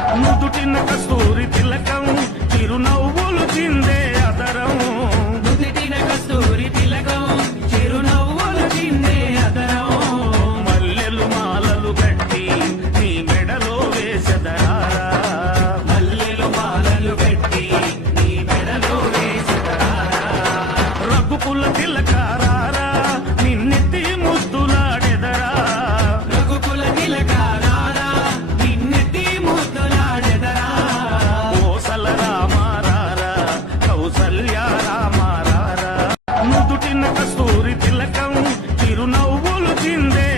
నుదుటిన కస్తూరి తిలకం చిరునవ్వులు చిందే నుదుటిన కస్తూరి తిలకం చిరునవ్వులు చిందే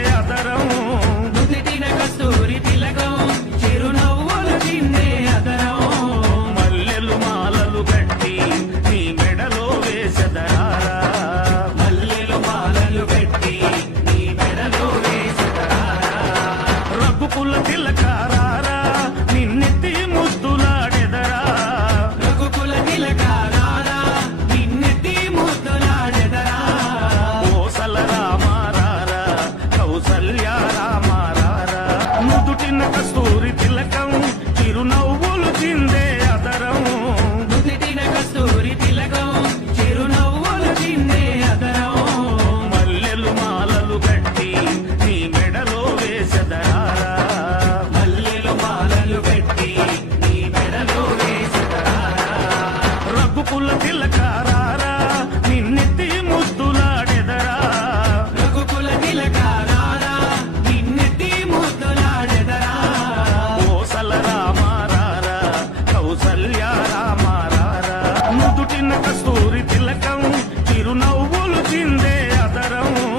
ముదుటిన కస్తూరి తిలకం చిరునవ్వులు చిందే అదరం. చిన్న కస్తూరి తిలకం చిరునవ్వులు చిందే అదరం.